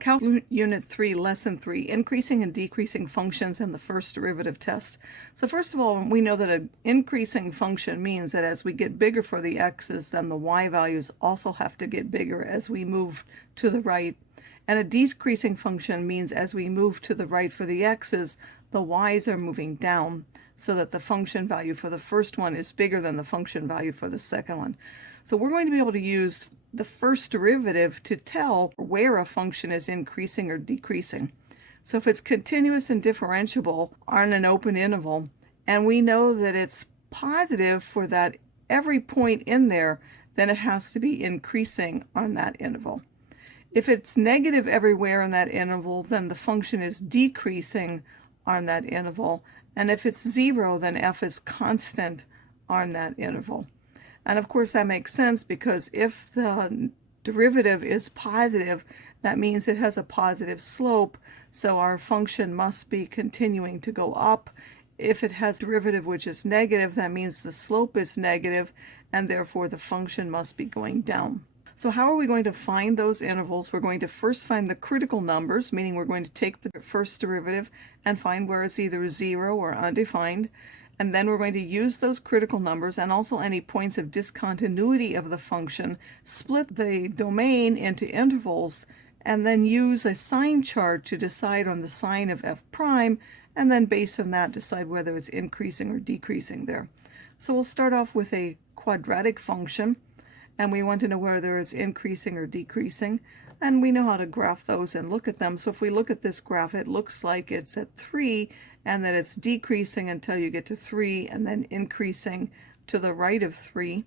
Calc Unit 3, Lesson 3, Increasing and Decreasing Functions and the First Derivative Test. So first of all, we know that an increasing function means that as we get bigger for the x's, then the y values also have to get bigger as we move to the right. And a decreasing function means as we move to the right for the x's, the y's are moving down, so that the function value for the first one is bigger than the function value for the second one. So we're going to be able to use the first derivative to tell where a function is increasing or decreasing. So if it's continuous and differentiable on an open interval, and we know that it's positive for that every point in there, then it has to be increasing on that interval. If it's negative everywhere in that interval, then the function is decreasing on that interval. And if it's 0, then f is constant on that interval. And of course that makes sense, because if the derivative is positive, that means it has a positive slope, so our function must be continuing to go up. If it has a derivative which is negative, that means the slope is negative, and therefore the function must be going down. So how are we going to find those intervals? We're going to first find the critical numbers, meaning we're going to take the first derivative and find where it's either 0 or undefined. And then we're going to use those critical numbers and also any points of discontinuity of the function, split the domain into intervals, and then use a sign chart to decide on the sign of f prime, and then based on that decide whether it's increasing or decreasing there. So we'll start off with a quadratic function, and we want to know whether it's increasing or decreasing, and we know how to graph those and look at them. So if we look at this graph, it looks like it's at 3, and that it's decreasing until you get to 3, and then increasing to the right of 3.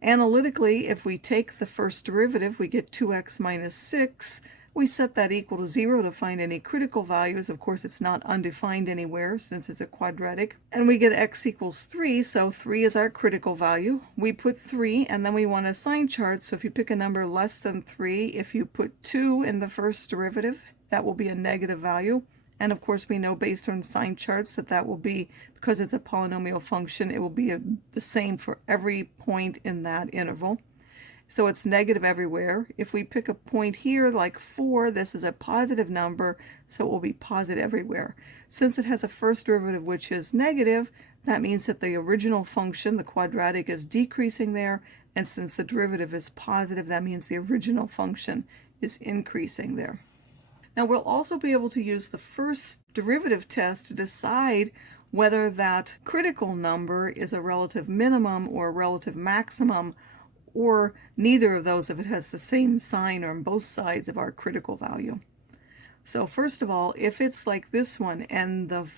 Analytically, if we take the first derivative, we get 2x minus 6. We set that equal to 0 to find any critical values. Of course, it's not undefined anywhere since it's a quadratic. And we get x equals 3, so 3 is our critical value. We put 3, and then we want a sign chart. So if you pick a number less than 3, if you put 2 in the first derivative, that will be a negative value. And of course, we know based on sign charts that that will be, because it's a polynomial function, it will be the same for every point in that interval. So it's negative everywhere. If we pick a point here like 4, this is a positive number, so it will be positive everywhere. Since it has a first derivative which is negative, that means that the original function, the quadratic, is decreasing there, and since the derivative is positive, that means the original function is increasing there. Now we'll also be able to use the first derivative test to decide whether that critical number is a relative minimum or a relative maximum, or neither of those if it has the same sign or on both sides of our critical value. So first of all, if it's like this one and the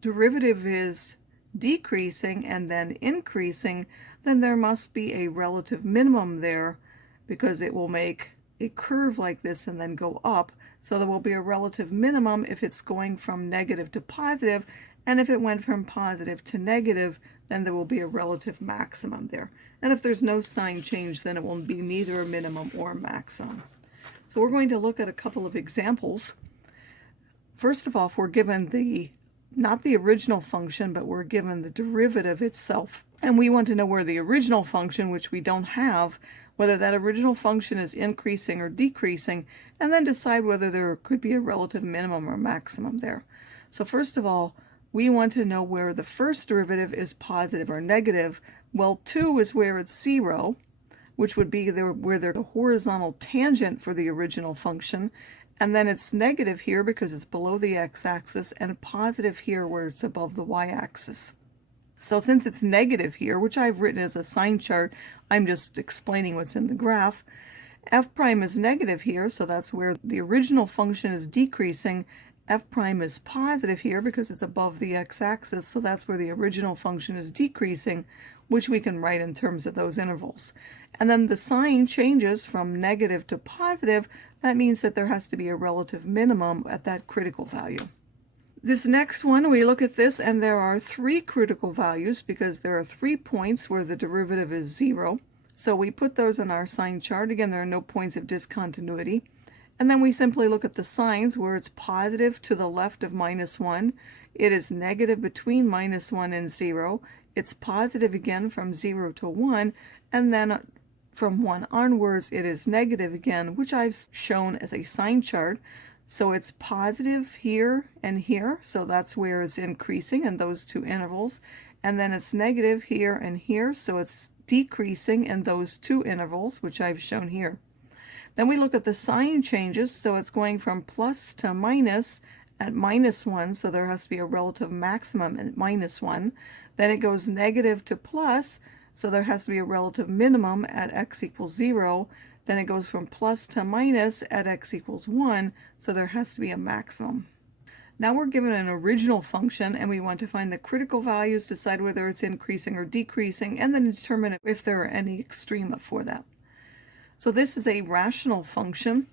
derivative is decreasing and then increasing, then there must be a relative minimum there, because it will make a curve like this and then go up. So there will be a relative minimum if it's going from negative to positive, and if it went from positive to negative, then there will be a relative maximum there. And if there's no sign change, then it will be neither a minimum or a maximum. So we're going to look at a couple of examples. First of all, if we're given not the original function, but we're given the derivative itself, and we want to know where the original function, which we don't have, whether that original function is increasing or decreasing, and then decide whether there could be a relative minimum or maximum there. So first of all, we want to know where the first derivative is positive or negative. Well, 2 is where it's 0, which would be where there's a horizontal tangent for the original function, and then it's negative here because it's below the x-axis, and positive here where it's above the y-axis. So since it's negative here, which I've written as a sign chart, I'm just explaining what's in the graph, f prime is negative here, so that's where the original function is decreasing. F prime is positive here because it's above the x-axis, so that's where the original function is decreasing, which we can write in terms of those intervals. And then the sign changes from negative to positive. That means that there has to be a relative minimum at that critical value. This next one, we look at this, and there are 3 critical values because there are 3 points where the derivative is 0. So we put those in our sign chart. Again, there are no points of discontinuity. And then we simply look at the signs where it's positive to the left of -1. It is negative between -1 and 0. It's positive again from 0 to 1. And then from 1 onwards, it is negative again, which I've shown as a sign chart. So it's positive here and here, so that's where it's increasing in those two intervals. And then it's negative here and here, so it's decreasing in those two intervals, which I've shown here. Then we look at the sign changes, so it's going from plus to minus at -1, so there has to be a relative maximum at -1. Then it goes negative to plus, so there has to be a relative minimum at x equals 0. Then it goes from plus to minus at x equals 1, so there has to be a maximum. Now we're given an original function, and we want to find the critical values, decide whether it's increasing or decreasing, and then determine if there are any extrema for that. So this is a rational function.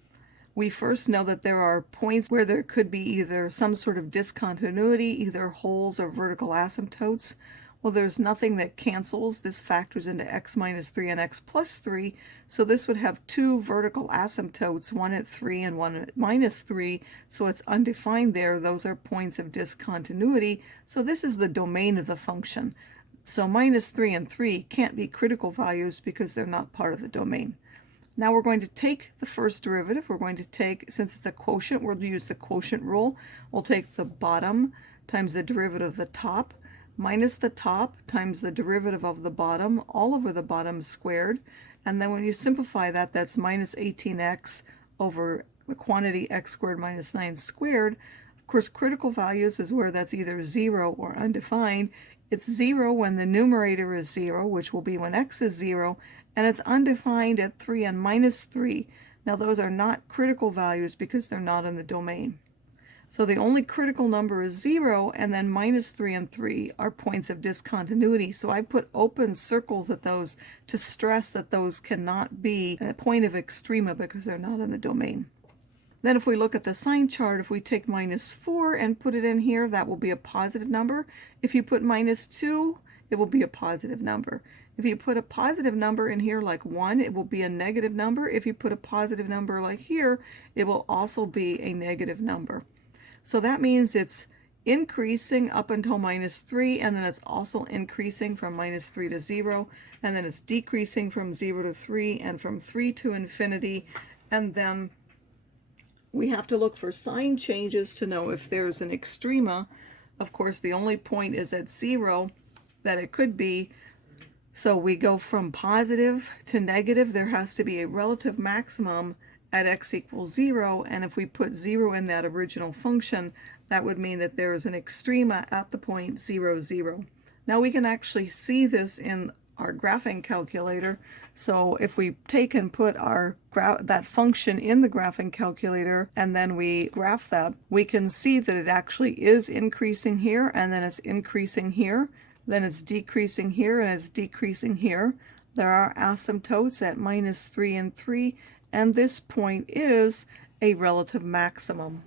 We first know that there are points where there could be either some sort of discontinuity, either holes or vertical asymptotes. Well, there's nothing that cancels. This factors into x minus 3 and x plus 3. So this would have two vertical asymptotes, one at 3 and one at -3. So it's undefined there. Those are points of discontinuity. So this is the domain of the function. So -3 and 3 can't be critical values because they're not part of the domain. Now we're going to take the first derivative. We're going to take, since it's a quotient, we'll use the quotient rule. We'll take the bottom times the derivative of the top, minus the top times the derivative of the bottom, all over the bottom squared. And then when you simplify that, that's minus 18x over the quantity x squared minus 9 squared. Of course, critical values is where that's either 0 or undefined. It's 0 when the numerator is 0, which will be when x is 0, and it's undefined at 3 and -3. Now those are not critical values because they're not in the domain. So the only critical number is 0, and then -3 and 3 are points of discontinuity. So I put open circles at those to stress that those cannot be a point of extrema because they're not in the domain. Then if we look at the sign chart, if we take -4 and put it in here, that will be a positive number. If you put -2, it will be a positive number. If you put a positive number in here like 1, it will be a negative number. If you put a positive number like here, it will also be a negative number. So that means it's increasing up until -3, and then it's also increasing from -3 to 0, and then it's decreasing from 0 to 3, and from 3 to infinity, and then we have to look for sign changes to know if there's an extrema. Of course, the only point is at 0 that it could be. So we go from positive to negative. There has to be a relative maximum at x equals 0, and if we put 0 in that original function, that would mean that there is an extrema at the point 0, 0. Now we can actually see this in our graphing calculator. So if we take and put that function in the graphing calculator and then we graph that, we can see that it actually is increasing here, and then it's increasing here, then it's decreasing here, and it's decreasing here. There are asymptotes at -3 and 3, and this point is a relative maximum.